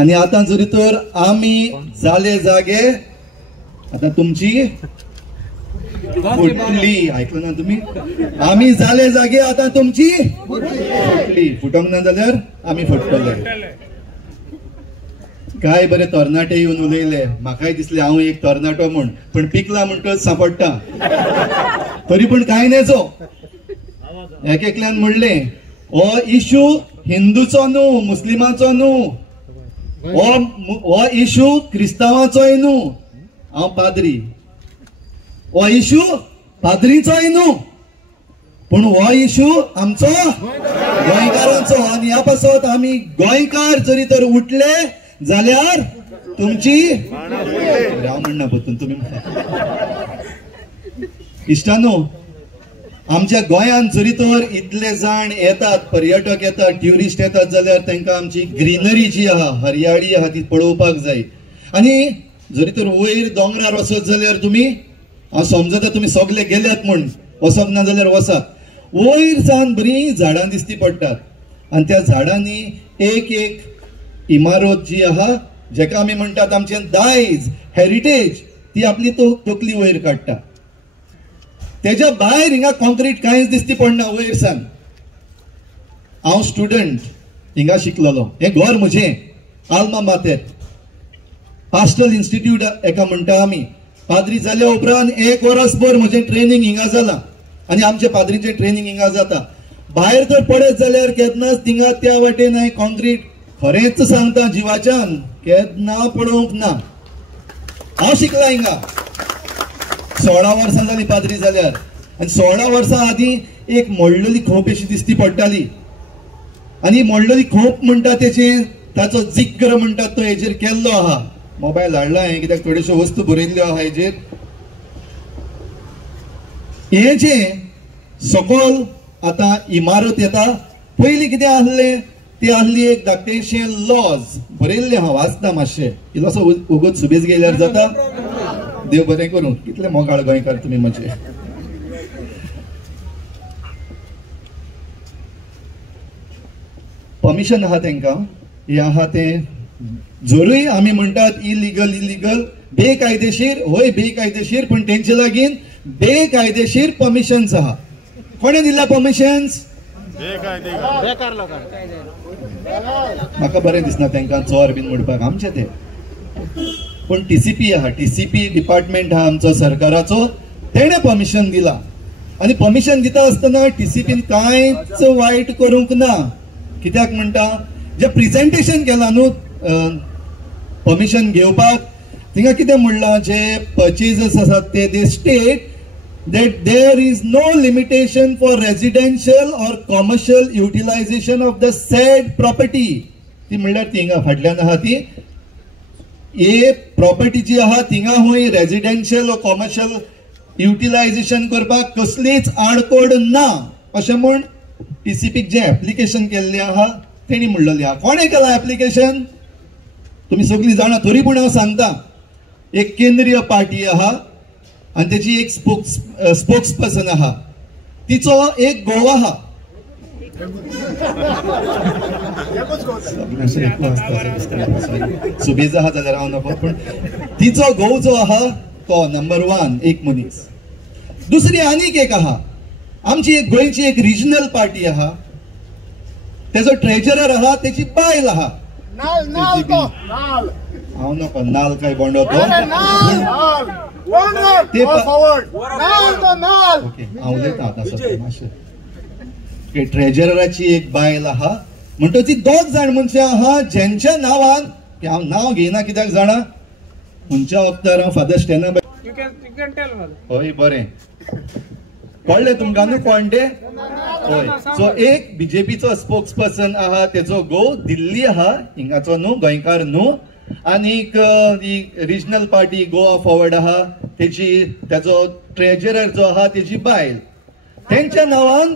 आणि आता जरी तर आम्ही झाले जागे आता तुमची फुटली, ऐकलं ना तुम्ही? आम्ही झाले जागे आता तुमची फुटली, फुटोंक ना जाल्यार आम्ही फुटतले. काय बरे तरणाटे येऊन उलयले, म्हाकाय दिसले हांव एक तरणाटो म्हूण, पण पिकला म्हणटच सांपडटा. तरी पण काय नजो एकल्यान म्हणले हो इशू हिंदूचो न्हू, मुस्लिमाचो न्हू, हो इशू क्रिस्तावांचोय न्हू. हांव पाद्री, हो इशू पाद्रीचोय न्हू, पण हो इशू आमचो गोंयकारांचो. आणि ह्या पासत आम्ही गोंयकार जरी तर उठले जाल्यार तुमची राव म्हणना पतून तुम्ही इश्टानो, आमच्या गोंयांत जरी तर इतले जाण येतात, पर्यटक येतात, ट्युरिस्ट येतात, जाल्यार तांकां आमची ग्रीनरी जी आहा, हरियाळी आहा ती पळोवपाक जाय. आणि जरी तर वयर दोंगरार वचत जाल्यार तुम्ही, हांव समजता तुम्ही सगळे गेल्यात म्हूण, वचप ना जाल्यार वसात. वयर सावन बरी झाडां दिसती पडटात आणि त्या झाडांनी एक एक इमारत जी आहा, जेका आमी म्हणटात आमचे दायज, हेरिटेज, ती आपली तकली वयर काडटा. तेज्या भायर हिंगा कॉन्क्रीट कांयच दिसती पडना वयर सान. हांव स्टुडंट हिंगा शिकलेलो, हे घर म्हजें, आल्मा मातेर, पास्टल इन्स्टिट्यूट एका म्हणटा आमी. पाद्री जाल्या उपरांत 1 वर्सभर म्हजें ट्रेनिंग हिंगा जालां आणि आमचे पाद्रीचें ट्रेनिंग हिंगा जाता. भायर तर पडत जाल्यार केन्नाच थिंगा त्या वाटेन हांवें कॉन्क्रीट, खरेंच सांगता जिवाच्यान, केन्ना पडोवंक ना. हांव शिकला हिंगा 16 वर्सां जाली पाद्री जाल्यार. आणि 16 वर्सां आदीं एक मोडलेली खोप अशी दिसती पडटाली आणि मोडलेली खोप म्हणटा तेचेर ताचो जिक्र म्हणटा तो हेजेर केल्लो आहा. मोबायल हाडला हांवें, कित्याक थोड्योश्यो वस्तू बरयल्ल्यो आहा हेजेर. हे जे सकयल आता इमारत येता, पयलीं कितें आसलें, ती आसली एक धाकटेशें लॉज बरयल्लें आहा, वाचता मातशें, इल्लोसो उगत सुबेज गेल्यार जाता. देव बरें करूं. कितले मोगाळ गोंयकार तुमी म्हजे. परमिशन आहा तांकां, हे आहा तें जरूय आमी म्हणटात इलिगल इलिगल, बेकायदेशीर, होय बेकायदेशीर, पण तेंचे लागीं बेकायदेशीर परमिशन्स आहा. कोणे दिल्या परमिशन्स? बेकार लोकांक. म्हाका बरें दिसना तांकां चोर बीन म्हणपाक आमचे ते. पण टीसीपी आहा, टीसीपी डिपार्टमेंट आहा आमचो सरकाराचो, तेणे परमिशन दिला. आणि परमिशन दिता आसतना टीसीपीन कांयच वायट करूंक ना. कित्याक म्हणटा, जे प्रेजेंटेशन केलां न्हू परमिशन घेवपाक, थिंगा कितें म्हणलां, जे परचेजर्स आसात ते दे state that there is no limitation for residential or commercial utilization of the said property. ती म्हणल्यार थिंगा फाटल्यान आहा ती ए प्रॉपर्टी जी आहा थिंगा हुंय रेजिडेन्शियल व कॉमर्शियल युटिलायझेशन करपाक कसलीच आडकोड ना अशें म्हूण टीसीपीक जे एप्लिकेशन केल्लें आहा तेणी म्हणलेलें आहा. कोणे केलां एप्लिकेशन? तुमी सगळीं जाणा, तरी पूण हांव सांगता. एक केंद्रीय पार्टी आहा आणि त्याची एक स्पोक्स पर्सन आहा, तिचो एक घोव आहा. सुबेज आहा जाल्यार हांव नको, पण तिचो घोव जो आहा तो नंबर 1 एक मनीस. दुसरी आनीक एक आहा, आमची एक गोंयची एक रिजनल पार्टी आहा, तेजो ट्रेजरर आहा, तेची बायल आहा. हांव नको नाल काय बोंडो तो ट्रेजराची एक बायल आहा, म्हणटा ती 2 जाण मनशां आहा ज्यांच्या नांवान, हांव नांव घेयना कित्याक जाणा, खंयच्या वक्तार हांव फादर स्टॅना. हय बरें कळ्ळें तुमकां न्हू कोण ते? हय. सो एक बीजेपीचो स्पोक्स पर्सन आहा, तेजो घोव दिल्ली आहा, हिंगाचो न्हू, गोंयकार न्हू. आनीक रिजनल पार्टी गोवा फॉरवर्ड आहा, तेजो ट्रेजरर जो आहा तेजी बायल. तेंच्या नांवान,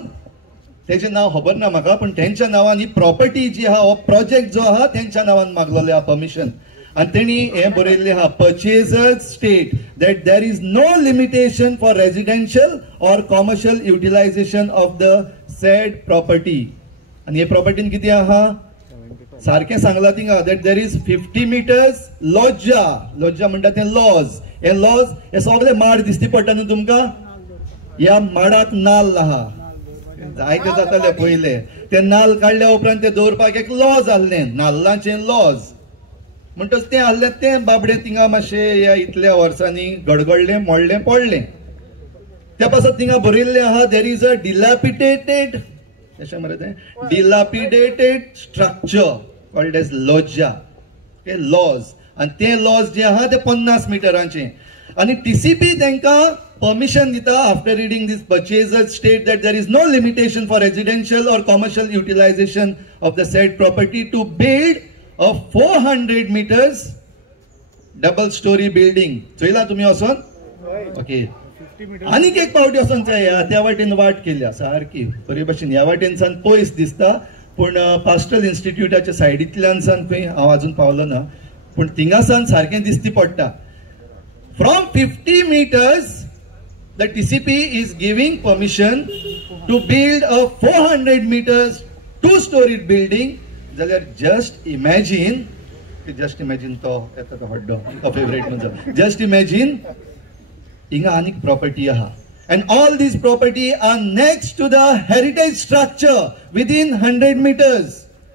तेजें नांव खबर ना म्हाका, पण तेंच्या नांवान ही प्रॉपर्टी जी आहा, हो प्रोजेक्ट जो आहा तेंच्या नांवान मागलेलें आहा परमिशन. आणि तेणी हें बरयल्लें आहा, purchasers state that there is no limitation for residential or commercial utilization of the said property. आणि हे प्रॉपर्टीन कितें आहा? सारखें सांगला थिंगा दॅट देर इज 50 meters लोज्जा म्हणटा ते लॉज हे सगळे माड दिसती पडटा न्हू तुमकां. ह्या माडाक नाल्ल आहा, जायते जाताले पयले. ते नाल्ल काडल्या उपरांत ते दवरपाक एक लॉज आहलें, नाल्लांचें लॉज म्हणटच तें आहलें तें बाबडे थिंगा मातशें ह्या इतल्या वर्सांनी गडगडलें मोडलें पडलें. त्या पासत थिंगा बरयल्लें आहा there is a dilapidated structure called as लोज्जा, लॉज. आणि ते लॉज जे आहा ते 50 मिटरांचे. आणि TCP तांकां परमिशन दिता after reading this purchaser state that there is no limitation for residential or commercial utilization of the said property to build a 400 meters double story building. चोयला तुम्ही वचोन? ओके. आनीक एक पावटी वचोन चोया, त्या वाटेन वाट केल्या सारकी बरे भशेन. ह्या वाटेन सान पयस दिसता पूण पास्टल इन्स्टिट्यूटाच्या सायडींतल्यान सान खंय हांव अजून पावलो ना, पूण थिंगासान सारकें दिसती पडटा. From 50 meters the TCP is giving permission to build a 400 meters 2-storied building. जाल्यार जस्ट इमॅजिन तो येता तो हड्डो तो फेवरेट म्हणजे. जस्ट इमॅजिन हिंगा आनीक प्रॉपर्टी आहा. And all these property are next to the heritage structure within 100 meters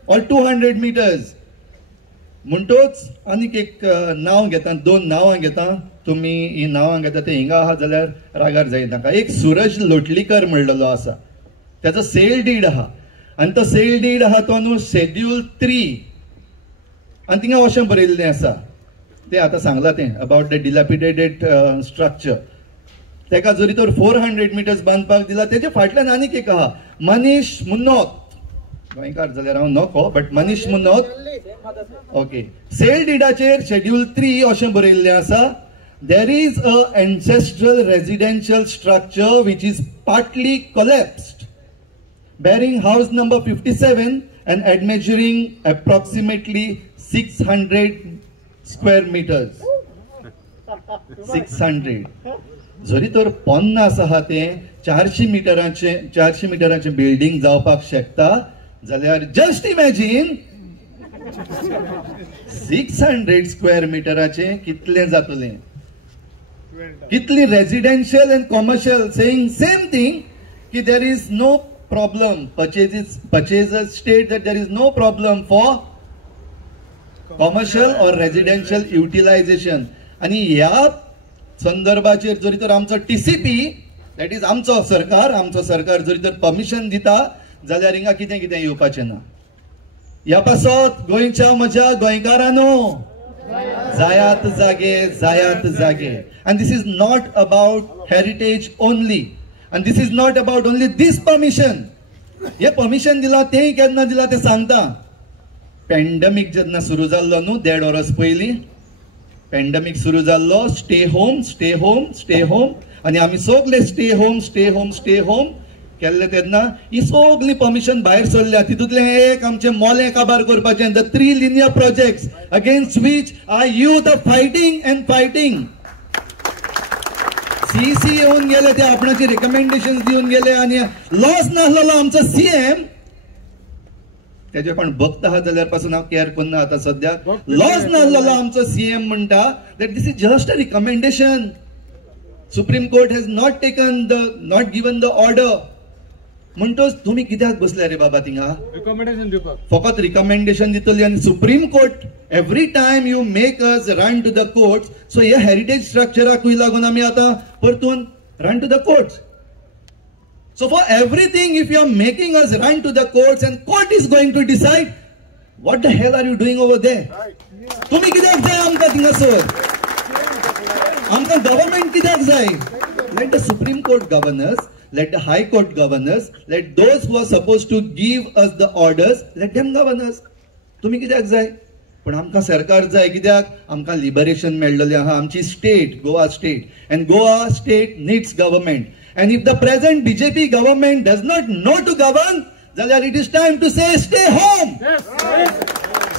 or 200 meters. म्हणटोच आनीक एक नाव घेता, 2 नांवां घेता. तुम्ही ही नांवां घेता ते हिंगा आहा जाल्यार रागार जायत नाका. एक सूरज लोटलीकर म्हणलेलो आसा, त्याचो सेल डीड आहा. आणि तो सेल डीड आहा तो न्हू Schedule 3. आणि थिंगा अशें बरयल्लें आसा ते आतां सांगलां तें अबाउट द डिलॅपिडेटेड स्ट्रक्चर. तेका जरी तर 400 meters बांदपाक दिला, तेजे फाटल्यान आनीक एक आहा, मनीष मुनोत. गोंयकार जाल्यार हांव नको, but Manish Munot. Okay. Sale डिडाचेर Schedule 3 अशें बरयल्लें आसा, there is a ancestral residential structure which is partly collapsed, bearing house number 57 and admeasuring approximately 600 square meters. 600. जरी तर 50 आहा तें 400 मिटरांचे बिल्डिंग जावपाक शकता, जाल्यार जस्ट इमॅजिन 600 स्क्वेअर मिटराचे कितलें जातलें. कितली residential and commercial saying same thing की there is no problem. purchasers state that there is no problem for commercial or residential utilization. आणि ह्या संदर्भाचेर जरी तर आमचो TCP दॅट इज आमचो सरकार जरी तर परमिशन दिता जाल्यार हिंगा कितें कितें येवपाचें ना. ह्या पासत गोंयच्या म्हज्या गोंयकारांनो, जायात जागे. And this is not about heritage only, and this is not about only this permission. हे परमिशन दिला तें केन्ना दिला ते सांगता. पॅन्डेमिक जेन्ना सुरू जाल्लो न्हू 1.5 वर्स पयलीं पॅन्डेमिक सुरू जाल्लो, स्टे होम आनी आमी सगळे स्टे होम केल्ले तेन्ना ही सगळी परमिशन भायर सरल्या. तितूंतलें एक आमचें मोलें काबार करपाचें, the 3 linear projects against which our youth are fighting. CC येऊन गेले, ते आपणाची रिकमेंडेशन दिवन गेले आणि लॉस नासलेलो आमचो CM. तेजे पण भक्त आहा जाल्यार पासून हांव केअर करना. आतां सद्याक लॉस नासलेलो आमचो CM म्हणटा that this is just a recommendation. Supreme Court has not given the order. म्हणटोच तुम्ही कित्याक बसल्या रे बाबा थिंगा? रिकमेंडेशन दिवपाक. फकत रिकमेंडेशन दितली आणि Supreme Court every time you make us run to the courts. So हे हेरिटेज स्ट्रक्चराकूय लागून आमी आतां परतून run to the courts. So for everything, if you are making us run to the courts and court is going to decide, what the hell are you doing over there? तुम्ही कित्याक जाय आमकां थिंगासर? आमकां गव्हर्नमेंट कित्याक जाय? Let the Supreme Court govern us. Let the High Court govern us. Let those who are supposed to give us the orders, let them govern us. तुम्ही कित्याक जाय? पण आमकां सरकार जाय कित्याक? आमकां लिबरेशन मेळ्ळलें आहा. आमची state, Goa state, and Goa state needs government. And if the present BJP government does not know to govern, then it is time to say stay home.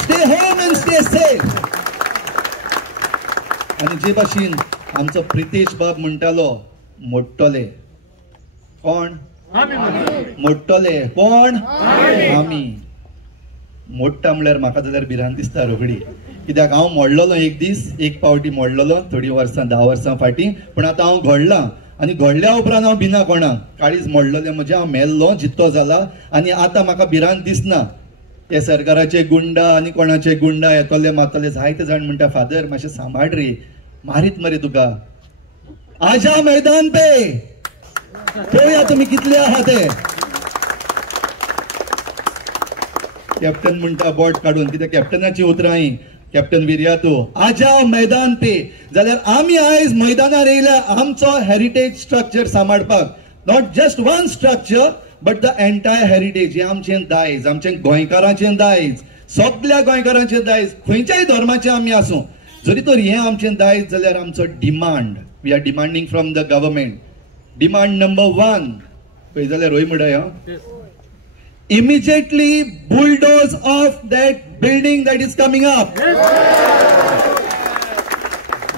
Stay home and stay safe. आणि जे भाशेन आमचो प्रितेश बाब म्हणटालो, मोडटले कोण? मोडटले कोण? आमी. मोडटा म्हळ्यार म्हाका जाल्यार भिरांत दिसता रोखडी, कित्याक हांव मोडलोलो एक दीस, एक पावटी मोडलोलो थोडी वर्सां 10 वर्सां फाटीं, पूण आतां हांव घडलां आनी घडल्या उपरांत हांव भिना कोणाक. काळीज मोडलेलें म्हजें, हांव मेल्लो जित्तो जाला आनी आतां म्हाका भिरांत दिसना. हे सरकाराचे गुंडा आनी कोणाचे गुंडा येतले मातले. जायते जाण म्हणटा फादर मातशें सांबाळ रे, मारीत मरे तुका. आजा मैदान पे पळोवया तुमी कितले आहा ते. कॅप्टन म्हणटा बोट काडून, कित्याक कॅप्टनाची उतरां ही, कॅप्टन विर्यातो आजा मैदान पे. जाल्यार आमी आयज मैदानार येयल्या आमचो हेरिटेज स्ट्रक्चर सांबाळपाक. Not just one structure but the entire heritage. हे आमचें दायज, आमचें गोंयकारांचें दायज, सगळ्या गोंयकारांचें दायज, खंयच्याय धर्माचें आमी आसूं. जरी तर हें आमचें दायज जाल्यार आमचो demand, we are demanding from the government. Demand number 1 पळय जाल्यार रोय म्हणटा immediately bulldoze off that building that is coming up.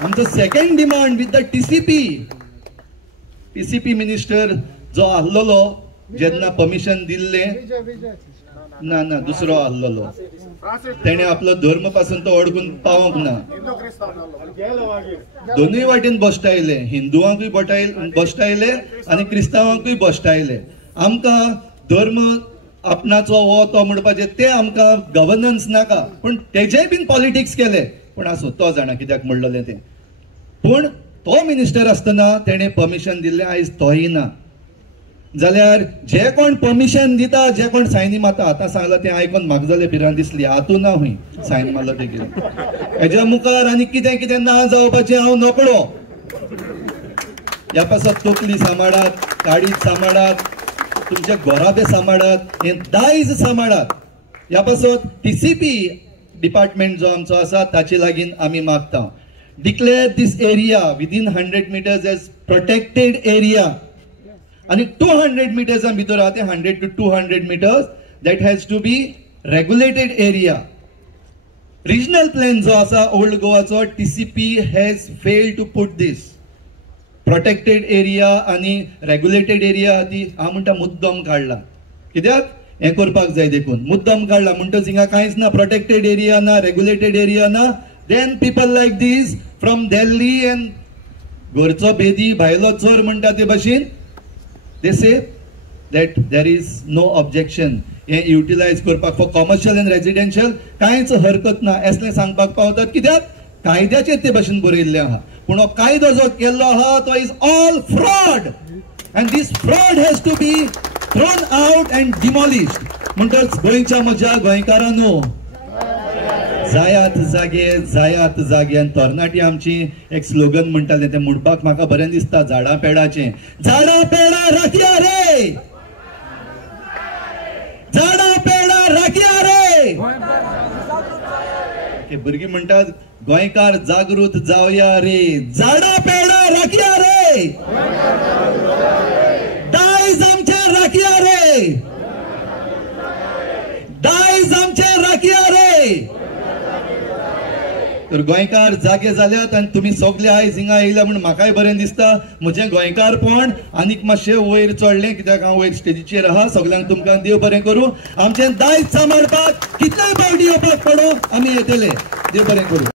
आमचो second demand with the TCP minister जो आसलोलो जेन्ना परमिशन दिल्ले, ना दुसरो आसलोलो, तेणे आपलो धर्म पासून तो अडकून पावोंक ना. दोनूय वाटेन बसटायले, हिंदुवांकूय बसटायले आनी क्रिस्तावांकूय बसटायले. आमकां धर्म आपणाचो हो तो म्हणपाचे ते आमकां गव्हर्नन्स नाका, पण तेजेय बीन पॉलिटिक्स केले. पण आसूं, तो जाणा कित्याक म्हणलें तें. पूण तो मिनिस्टर आसतना तेणे परमिशन दिल्लें, आयज तोय ना. जाल्यार जे कोण परमिशन दिता, जे कोण सायनी मारता, आतां सांगलां तें आयकून म्हाका जाल्यार भिरांत दिसली. हातूं ना हूंय सायन मारलो ते कितें. हेज्या मुखार आनी कितें कितें ना जावपाचें हांव नकळो. ह्या पासत तकली सांबाळात, काडीत सांबाळात, तुमचे गोराबे सांबाळात, हे दायज सांबाळात. ह्या पासत टीसीपी डिपार्टमेंट जो आमचो आसा ताचे लागीं आमी मागता, declare this area within 100 meters as protected area. आणि 200 meters भितर आहा ते 100 to 200 meters that has to be regulated area. Regional plan जो आसा ओल्ड गोवाचो, TCP has failed to put this protected area आणि रेग्युलेटेड एरिया. ती हांव म्हणटा मुद्दम काडला, कित्याक हें करपाक जाय देखून मुद्दम काडला. म्हणटच हिंगा कांयच ना, प्रोटेक्टेड एरिया ना, रेग्युलेटेड एरिया ना. Then people like these from Delhi and घरचो बेदी भायलो चोर म्हणटा ते भाशेन they say that there is no objection. हे युटिलायज करपाक फॉर कॉमर्शियल एंड रेजिडेन्शियल कांयच हरकत ना असलें सांगपाक पावतात, कित्याक कायद्याचेर ते भाशेन बरयल्लें आहा. पूण हो कायदो जो केल्लो आहा तो is all fraud and these fraud has to be thrown out and demolished. म्हणटच गोंयच्या म्हज्या गोंयकारांनो, जायात जागे. आनी तरणाटी आमची एक स्लोगन म्हणटाले, ते म्हणपाक म्हाका बरें दिसता, झाडां पेडाचें. झाडां पेडां राखया रे, झाडां पेडां राखया रे. भुरगीं म्हणटात गोंयकार जागृत जावया रे, झाडां पेडां राखया रे, दायज आमचे राखया रे, दायज आमचे राखया रे. तर गोंयकार जागे जाल्यात आनी तुमी सगळे आयज हिंगा येयल्या म्हणून म्हाकाय बरें दिसता. म्हजें गोंयकारपण आनीक मातशें वयर चडलें, कित्याक हांव वयर स्टेजीचेर आहा. सगळ्यांक तुमकां देव बरें करूं. आमचें दायज सांबाळपाक कितलेय पावटी येवपाक पडो आमी येतले. देव बरें करूं.